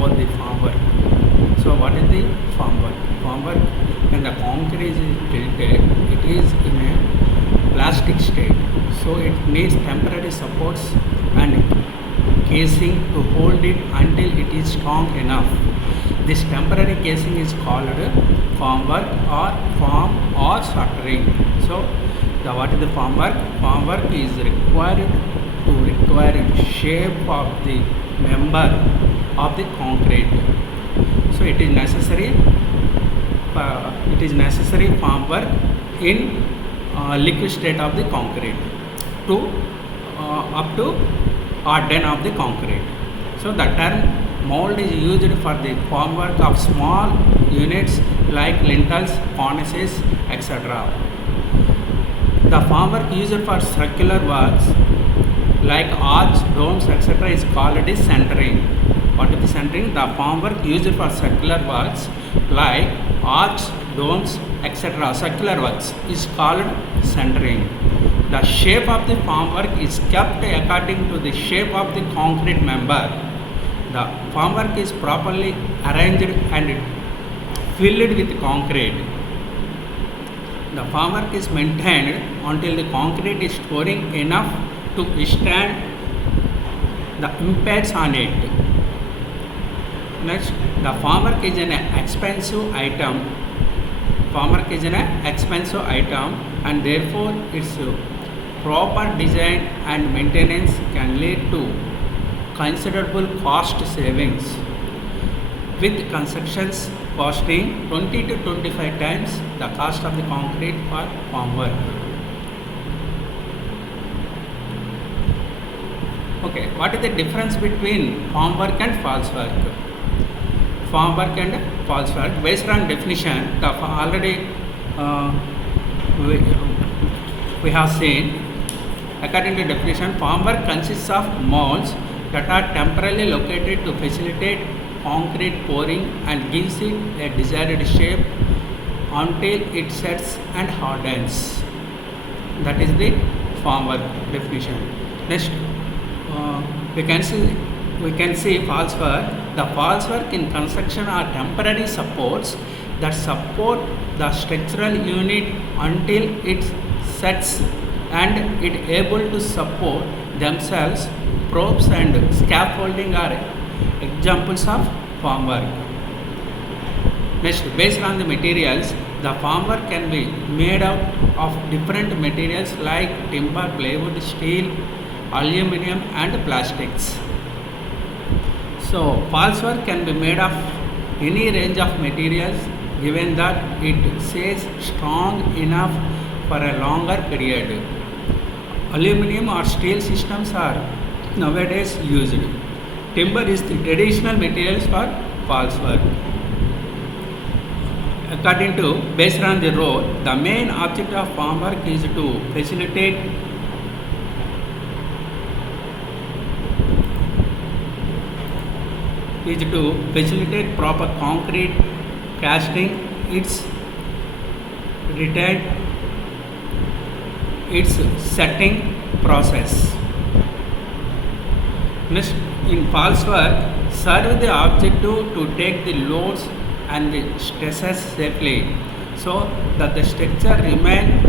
about the farm work. So what is the farm work? Farm work, when the concrete is tilted, it is in a plastic state. So it needs temporary supports and casing to hold it until it is strong enough. This temporary casing is called formwork or form or shuttering. So what is the formwork? Formwork is required to required shape of the member of the concrete. So it is necessary formwork in liquid state of the concrete to up to harden of the concrete. So the term mold is used for the formwork of small units like lintels, cornices, etc. The formwork used for circular works like arch, domes, etc. is called as centering. What is the centering? The formwork used for circular works like arch, domes, etc. circular works is called centering. The shape of the formwork is kept according to the shape of the concrete member. The formwork is properly arranged and filled with concrete. The formwork is maintained until the concrete is storing enough to withstand the impacts on it. Next, the formwork is an expensive item. Formwork is an expensive item, and therefore its proper design and maintenance can lead to considerable cost savings, with constructions costing 20 to 25 times the cost of the concrete for formwork. Okay, what is the difference between formwork and false work? Formwork and false work, based on definition, already we have seen. According to definition, formwork consists of molds that are temporarily located to facilitate concrete pouring and gives it a desired shape until it sets and hardens. That is the formwork definition. Next, we can see false work. The false work in construction are temporary supports that support the structural unit until it sets and it able to support themselves. Props and scaffolding are examples of formwork. Next, based on the materials, the formwork can be made out of different materials like timber, plywood, steel, aluminum and plastics. So false work can be made of any range of materials given that it stays strong enough for a longer period. Aluminum or steel systems are nowadays used. Timber is the traditional materials for false work. According to, based on the role, the main object of formwork is to facilitate proper concrete casting, its setting process. Next, in false work, serve the objective to take the loads and the stresses safely, so that the structure remain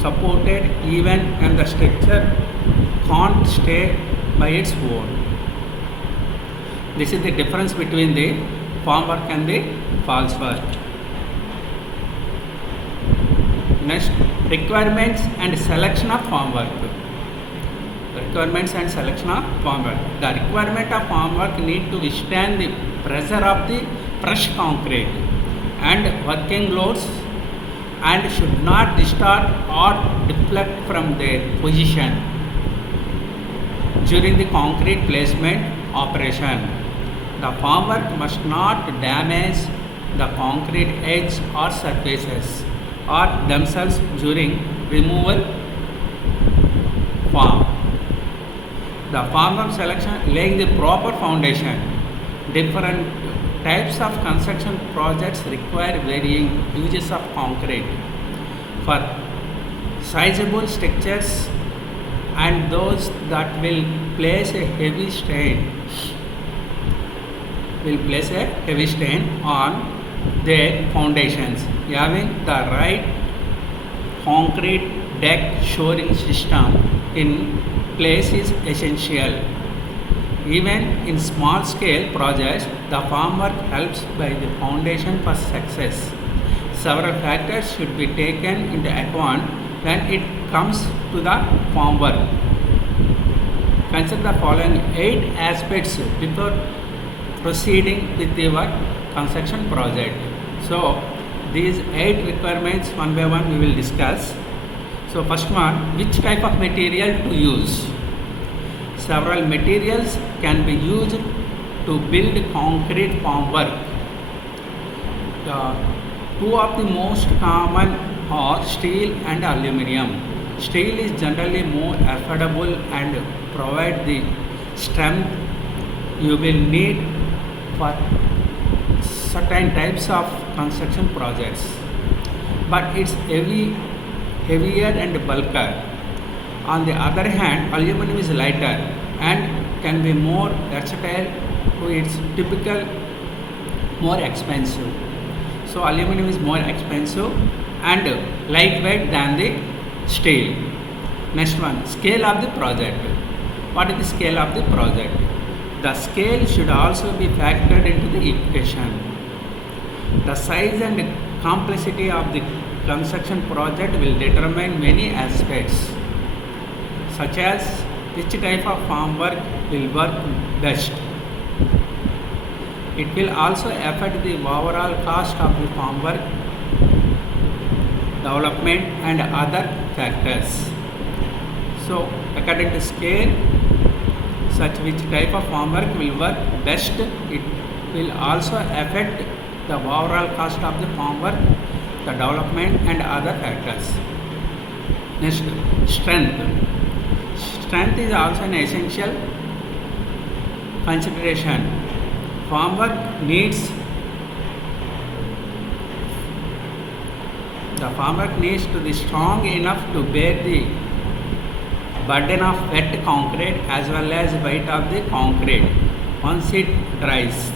supported even when the structure can't stay by its own. This is the difference between the formwork and the false work. Next, requirements and selection of formwork. Requirements and selection of formwork. The requirement of formwork need to withstand the pressure of the fresh concrete and working loads and should not distort or deflect from their position during the concrete placement operation. The formwork must not damage the concrete edge or surfaces or themselves during removal form. The formwork selection laying the proper foundation. Different types of construction projects require varying uses of concrete. For sizable structures and those that will place a heavy strain will place a heavy strain on their foundations. Having the right concrete deck shoring system in place is essential. Even in small scale projects, the formwork helps by the foundation for success. Several factors should be taken into account when it comes to the formwork. Consider the following 8 aspects before proceeding with your construction project. So, these 8 requirements one by one we will discuss. So, first one, which type of material to use? Several materials can be used to build concrete formwork. Two of the most common are steel and aluminum. Steel is generally more affordable and provide the strength you will need for certain types of construction projects, but it's heavier and bulkier. On the other hand, aluminum is lighter and can be more versatile, so it's typical more expensive. So aluminum is more expensive and lightweight than the steel. Next one, scale of the project. What is the scale of the project? The scale should also be factored into the equation. The size and complexity of the construction project will determine many aspects, such as which type of formwork will work best. It will also affect the overall cost of the formwork, development and other factors. So, according to scale, such which type of formwork will work best, it will also affect the overall cost of the formwork, the development and other factors. Next, strength. Strength is also an essential consideration. Formwork needs to be strong enough to bear the burden of wet concrete as well as weight of the concrete once it dries.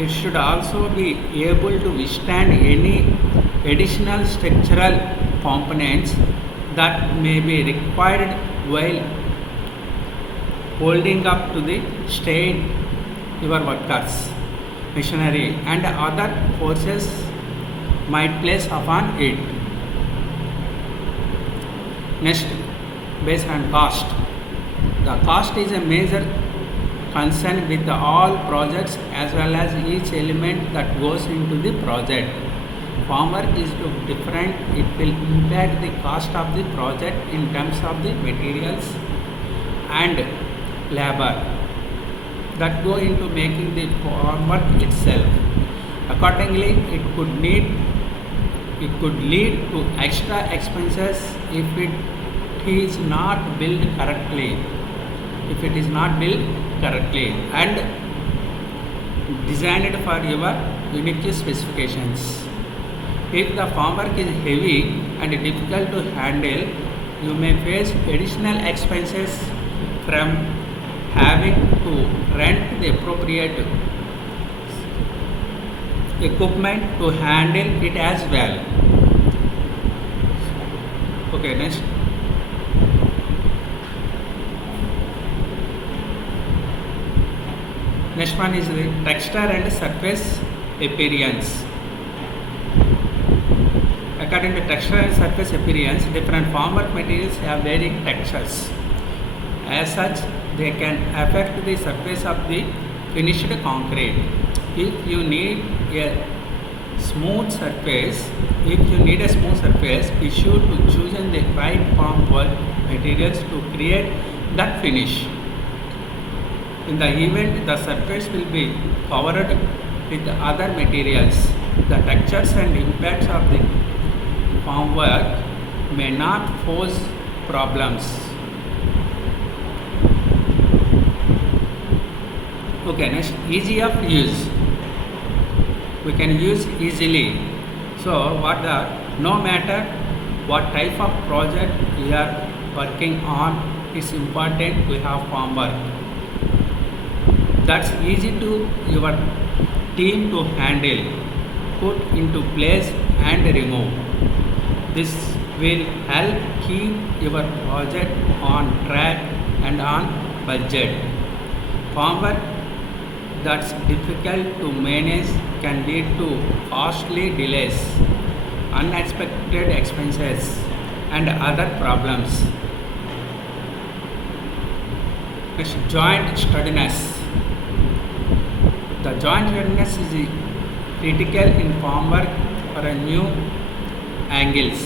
It should also be able to withstand any additional structural components that may be required while holding up to the strain your workers, machinery and other forces might place upon it. Next, based on cost. The cost is a major concern with all projects as well as each element that goes into the project. Formwork is different, it will impact the cost of the project in terms of the materials and labor that go into making the formwork itself. Accordingly, it could lead to extra expenses if it is not built correctly. And designed for your unique specifications. If the formwork is heavy and difficult to handle, you may face additional expenses from having to rent the appropriate equipment to handle it as well. Okay, next. Next one is the texture and surface appearance. According to texture and surface appearance, different formwork materials have varying textures. As such, they can affect the surface of the finished concrete. If you need a smooth surface, be sure to choose the right formwork materials to create that finish. In the event the surface will be covered with other materials, the textures and impacts of the formwork may not pose problems. Okay, next, easy of use. We can use easily. So, no matter what type of project we are working on, it's important we have formwork. that's easy to your team to handle, put into place and remove. This will help keep your project on track and on budget. Farmwork that's difficult to manage can lead to costly delays, unexpected expenses, and other problems. Next, joint steadiness. The joint steadiness is critical in farmwork for a new angles.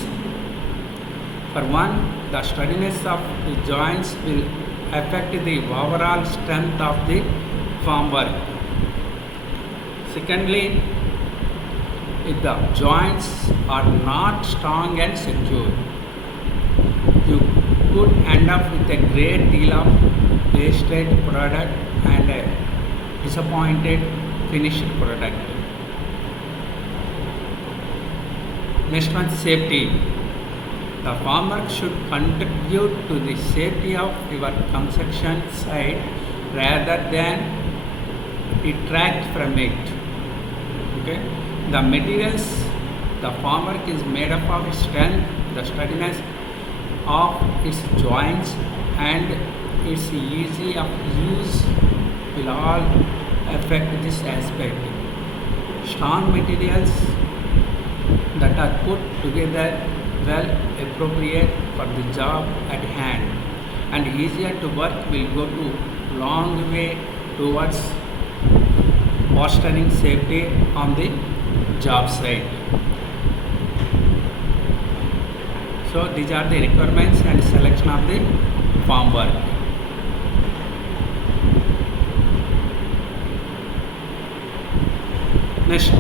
For one, the steadiness of the joints will affect the overall strength of the farmwork. Secondly, if the joints are not strong and secure, you could end up with a great deal of wasted product and a disappointed finished product. Next one, safety. The farmer should contribute to the safety of your construction site rather than detract from it. Okay? The materials the farmer is made up of strength, the steadiness of its joints, and its easy of use will all affect this aspect. Strong materials that are put together well appropriate for the job at hand and easier to work will go to long way towards fostering safety on the job site. So these are the requirements and selection of the farm work. Next.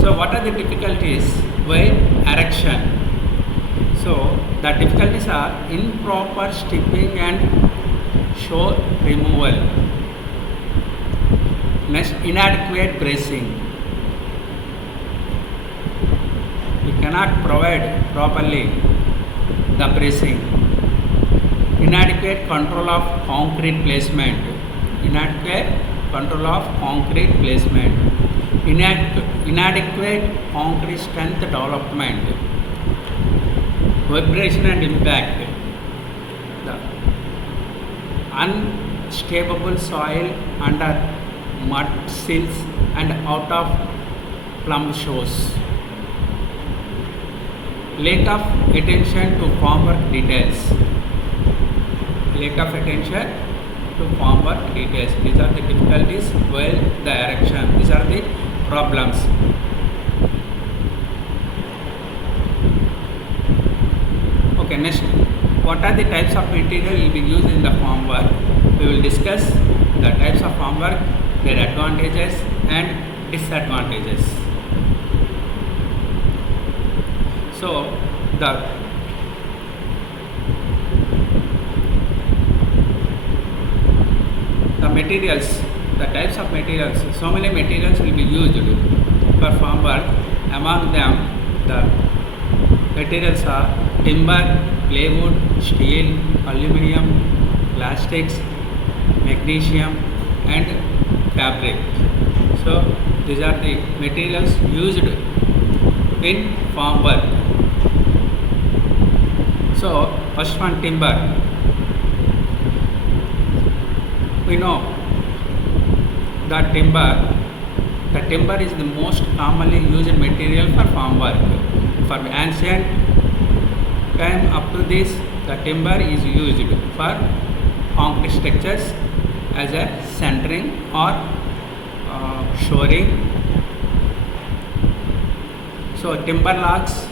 So what are the difficulties while erection? So the difficulties are improper stripping and shore removal. Next, inadequate bracing. You cannot provide properly the bracing. Inadequate control of concrete placement. Inadequate control of concrete placement. Inadequate concrete strength development. Vibration and impact. The unstable soil under mud sills and out of plumb shores. Lack of attention to farm work details. Lack of attention to farm work details. These are the difficulties while the erection. These are the problems. Okay, next. What are the types of material will be used in the farm work? We will discuss the types of farm work, their advantages and disadvantages. So the materials, the types of materials, so many materials will be used for farm work. Among them, the materials are timber, plywood, steel, aluminum, plastics, magnesium and fabric. So these are the materials used in farm work. So first one, timber. We know that the timber is the most commonly used material for farm work. For ancient time up to this, the timber is used for concrete structures as a centering or shoring. So timber logs,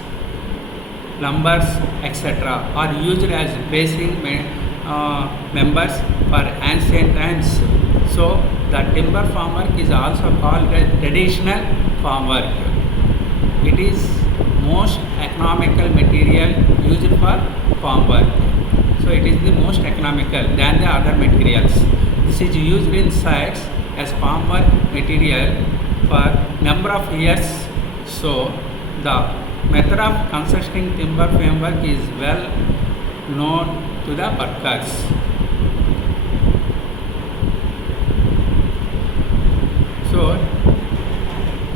lumbers, etc. are used as bracing members for ancient times. So the timber farm work is also called a traditional farm work. It is most economical material used for farm work. So it is the most economical than the other materials. This is used in sites as farm work material for number of years. So the method of constructing timber framework is well known to the workers.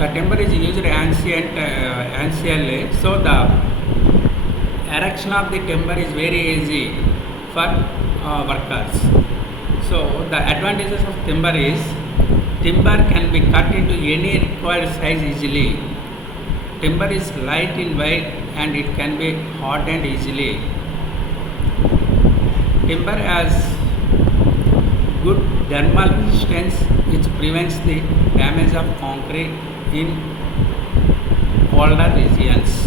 The timber is used anciently, so the erection of the timber is very easy for workers. So the advantages of timber is timber can be cut into any required size easily. Timber is light in weight and it can be hardened easily. Timber has good thermal resistance which prevents the damage of concrete in colder regions.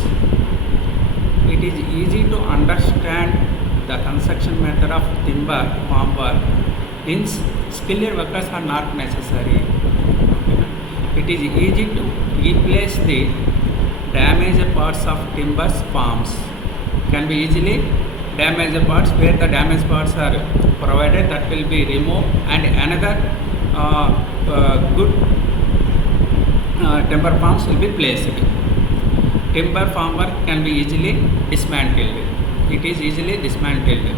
It is easy to understand the construction method of timber formwork. Hence, skilled workers are not necessary. It is easy to replace the damaged parts of timber forms. Can be easily damaged parts, where the damaged parts are provided, that will be removed, and another good timber forms will be placed. Timber formwork can be easily dismantled. It is easily dismantled.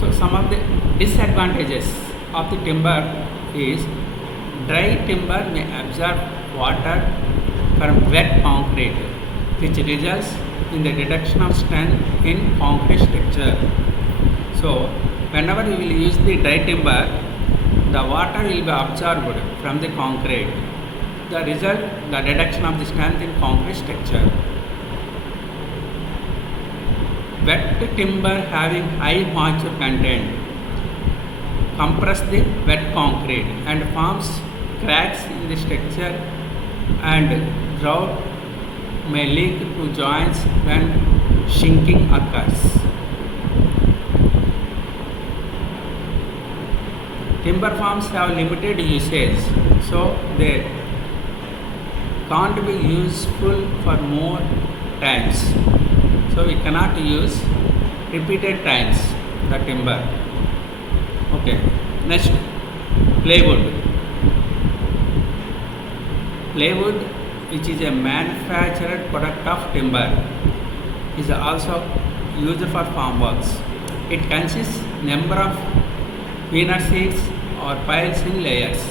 So some of the disadvantages of the timber is dry timber may absorb water from wet concrete, which results in the reduction of strength in concrete structure. So whenever we will use the dry timber, the water will be absorbed from the concrete. The result, the reduction of the strength in concrete structure. Wet timber having high moisture content compress the wet concrete and forms cracks in the structure, and drought may leak to joints when shrinking occurs. Timber forms have limited usage, so they can't be useful for more times. So we cannot use repeated times the timber. Okay, next, plywood. Plywood, which is a manufactured product of timber, is also used for formworks. It consists number of veneer sheets or piles in layers.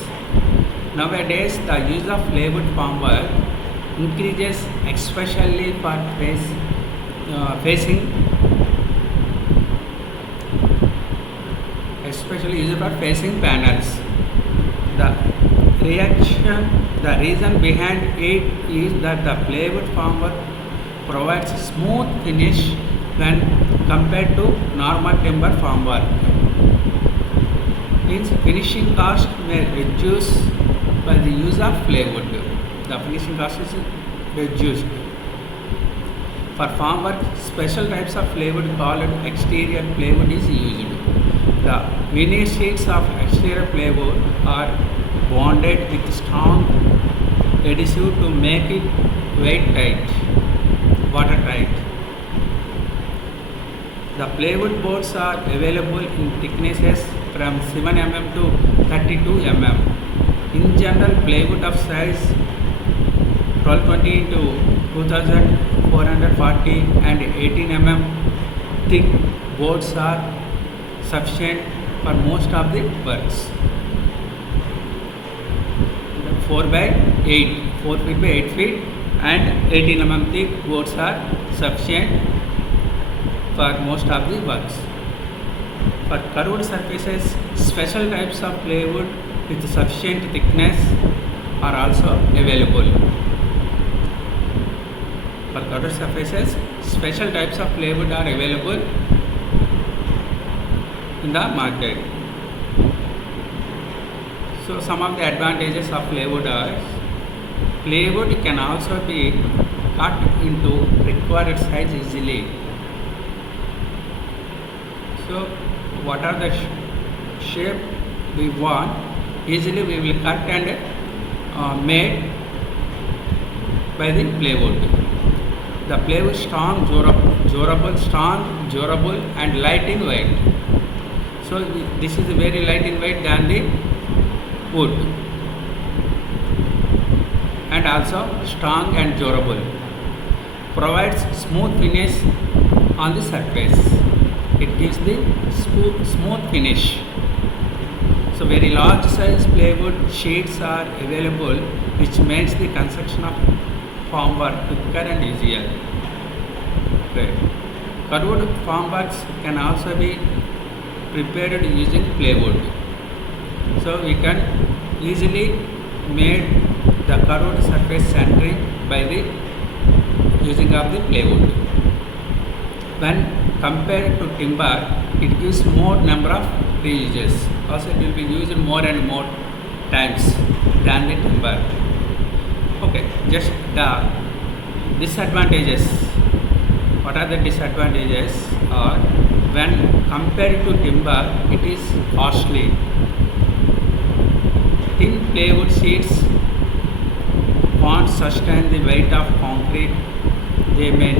Nowadays, the use of plywood formwork increases, especially for especially used for facing panels. The reason behind it is that the plywood formwork provides smooth finish when compared to normal timber formwork. Its finishing cost may reduce by the use of plywood. The finishing cost is reduced. For formwork, special types of plywood called exterior plywood is used. The veneer sheets of exterior plywood are bonded with strong adhesive to make it watertight. The plywood boards are available in thicknesses from 7 mm to 32 mm. In general, plywood of size 1220 to 2440 and 18 mm thick boards are sufficient for most of the works. 4 by 8, 4 feet by 8 feet and 18 mm thick boards are sufficient for most of the works. For curved surfaces, special types of plywood with sufficient thickness are also available. For curved surfaces, special types of plywood are available in the market. So some of the advantages of plywood are, plywood can also be cut into required size easily. So what are the shape we want, easily we will cut and made by the plywood. The plywood strong, durable and light in weight. So this is very light in weight than the wood, and also strong and durable. Provides smooth finish on the surface. It gives the smooth finish. So very large size plywood sheets are available, which makes the construction of formwork quicker and easier. Right. Curved formworks can also be prepared using plywood. So we can easily made the curved surface centering by the using of the plywood. When compared to timber, it gives more number of reuses. Also, it will be used more and more times than the timber. Okay, just the disadvantages. What are the disadvantages? Or when compared to timber, it is costly. Thin plywood sheets won't sustain the weight of concrete. They may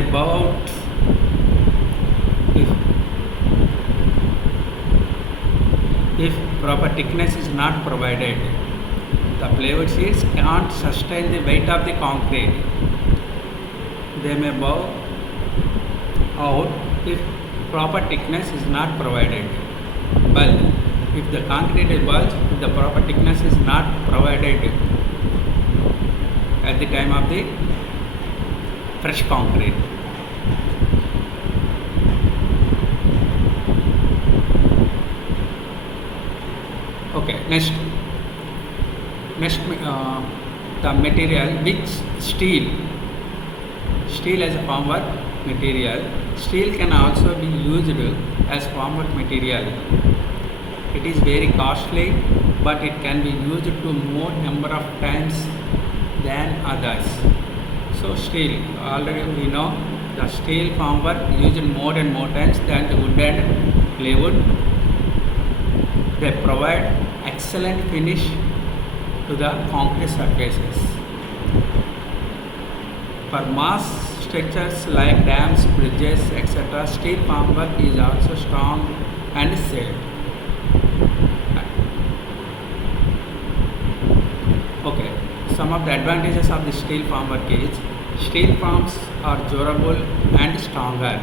bow out if proper thickness is not provided. The plywood sheets cannot sustain the weight of the concrete. They may bow out if proper thickness is not provided. But if the concrete is bulge, if the proper thickness is not provided at the time of the fresh concrete. Okay, next the material, which steel as a formwork material. Steel can also be used as formwork material. It is very costly, but it can be used to more number of times than others. So steel, already we know the steel formwork used more and more times than the wood and plywood. They provide excellent finish to the concrete surfaces. For mass structures like dams, bridges, etc., steel formwork is also strong and safe. Okay, some of the advantages of the steel formwork is steel forms are durable and stronger,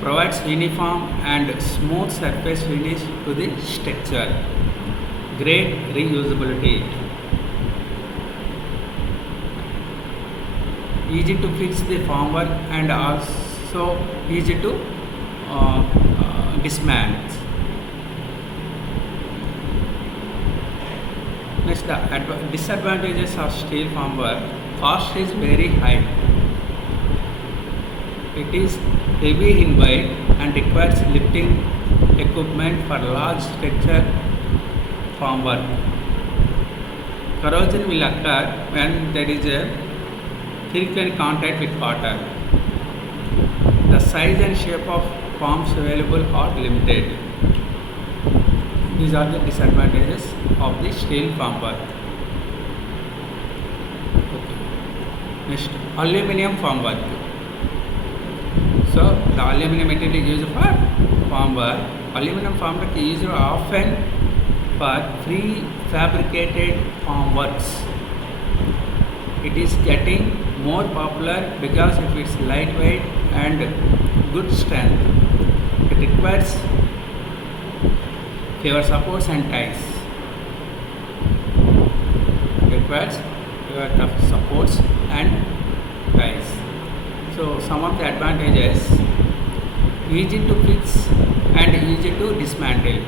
provides uniform and smooth surface finish to the structure, great reusability, easy to fix the formwork and also easy to dismantle. Next, the disadvantages of steel formwork. Cost is very high. It is heavy in weight and requires lifting equipment for large structure formwork. Corrosion will occur when there is a frequent contact with water. The size and shape of forms available are limited. These are the disadvantages of the steel formwork. Okay. Next, aluminium formwork. So, the aluminium material is used for formwork. Aluminum formwork is used often for prefabricated formworks. It is getting more popular because of its lightweight and good strength. It requires fewer supports and ties. Requires fewer supports and ties. So some of the advantages: easy to fix and easy to dismantle.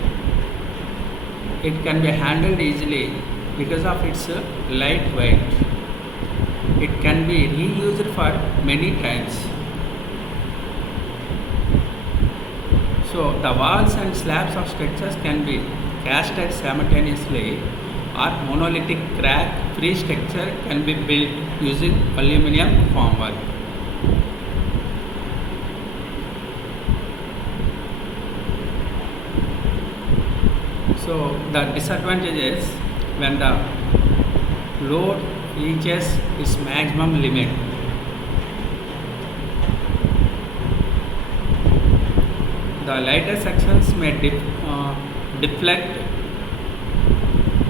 It can be handled easily because of its light weight. It can be reused for many times. So the walls and slabs of structures can be casted simultaneously, or monolithic crack-free structure can be built using aluminum formwork. So the disadvantage is when the load reaches its maximum limit. The lighter sections may deflect.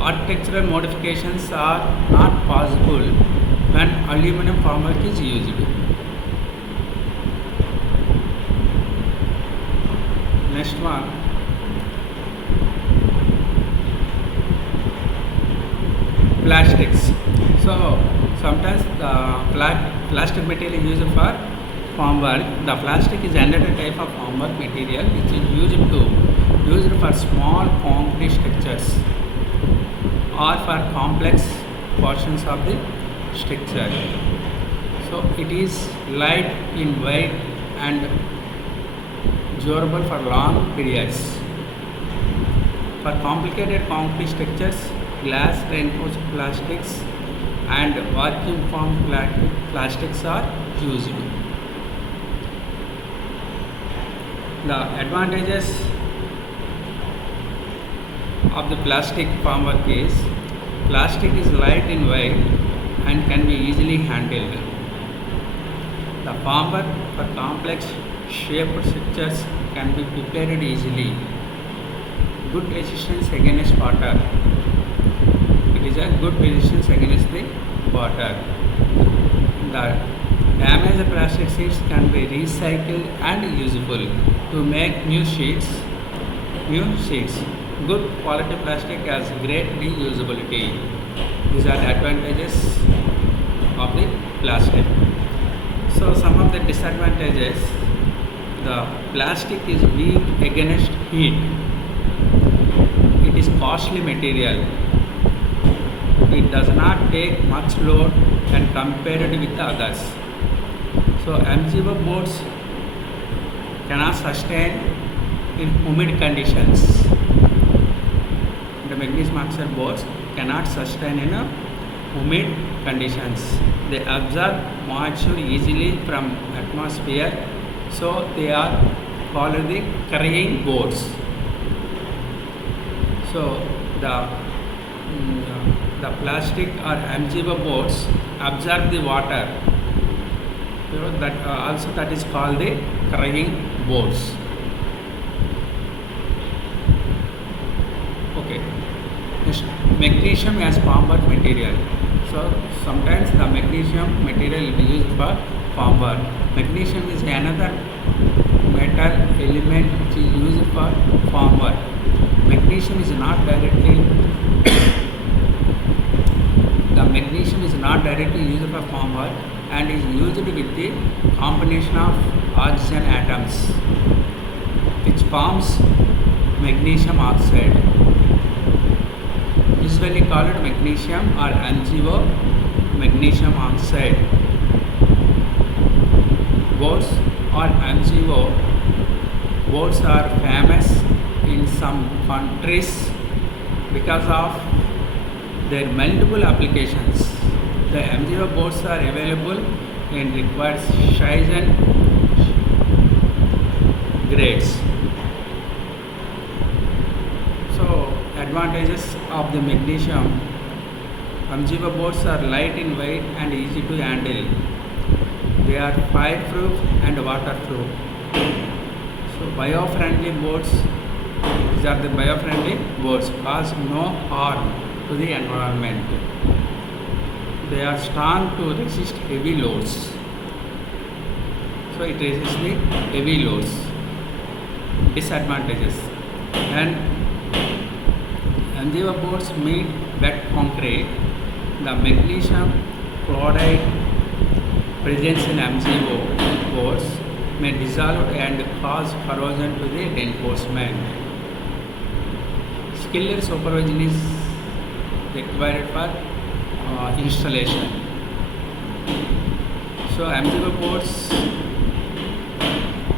Architectural modifications are not possible when aluminum formwork is used. next one, plastics. So sometimes the plastic material is used for formwork. The plastic is another type of formwork material which is used for small concrete structures or for complex portions of the structure. So it is light in weight and durable for long periods. For complicated concrete structures, glass reinforced plastics and vacuum formed plastics are used. The advantages of the plastic formwork is plastic is light in weight and can be easily handled. The formwork for complex shaped structures can be prepared easily. Good resistance against water. It is a good resistance against the water. The damaged plastic sheets can be recycled and usable to make new sheets. Good quality plastic has great reusability. These are the advantages of the plastic. So some of the disadvantages: the plastic is weak against heat. It is costly material. It does not take much load when compared with others. So MGO boards cannot sustain in humid conditions. The magnesium oxide boards cannot sustain in humid conditions. They absorb moisture easily from atmosphere, so they are called the carrying boards. So the plastic or MGO boards absorb the water. That is called the carrying boards. Okay. Next, magnesium as formwork material. So sometimes the magnesium material will be used for formwork. Magnesium is another metal element which is used for formwork. Magnesium is not directly used for formwork and is used with the combination of oxygen atoms, which forms magnesium oxide, usually called magnesium or MgO, magnesium oxide. Boards or MgO boards are famous in some countries because of their multiple applications. The MgO boards are available in required size and grades. So advantages of the magnesium: MgO boards are light in weight and easy to handle. They are fireproof and waterproof. So bio-friendly boards. These are the bio-friendly boards, cause no harm to the environment. They are strong to resist heavy loads. So it resists the heavy loads. Disadvantages: and MgO boards meet wet concrete. The magnesium chloride presence in MgO boards may dissolve and cause corrosion to the reinforcement. Skilled supervision is required for installation. So MgO boards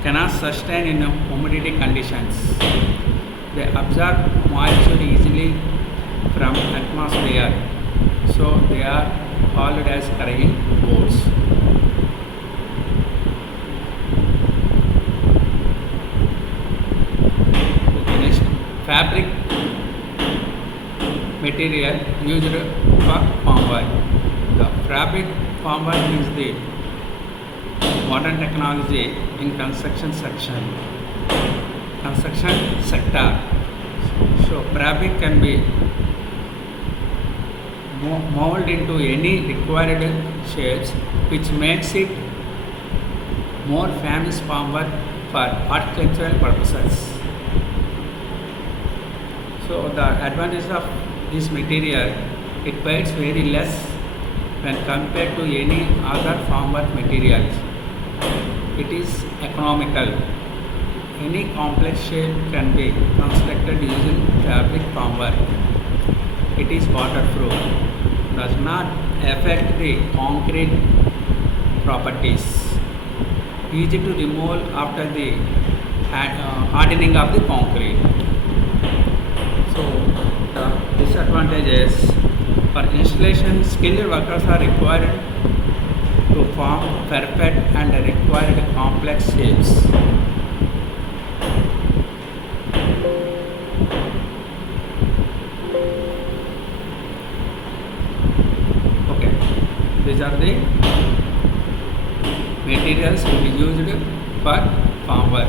cannot sustain in humidity conditions. They absorb moisture easily from atmosphere, so they are called as carrying boards. Okay, next, fabric material used for formwork. The fabric formwork is the modern technology in construction sector. So fabric can be molded into any required shapes, which makes it more famous formwork for horticultural purposes. So the advantage of this material, it weighs very less when compared to any other formwork materials. It is economical. Any complex shape can be constructed using fabric formwork. It is waterproof, does not affect the concrete properties, easy to remove after the hardening of the concrete. So the disadvantages for installation, skilled workers are required to form perfect and required complex shapes. Okay, these are the materials to be used for farm work.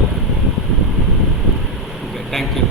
Okay, thank you.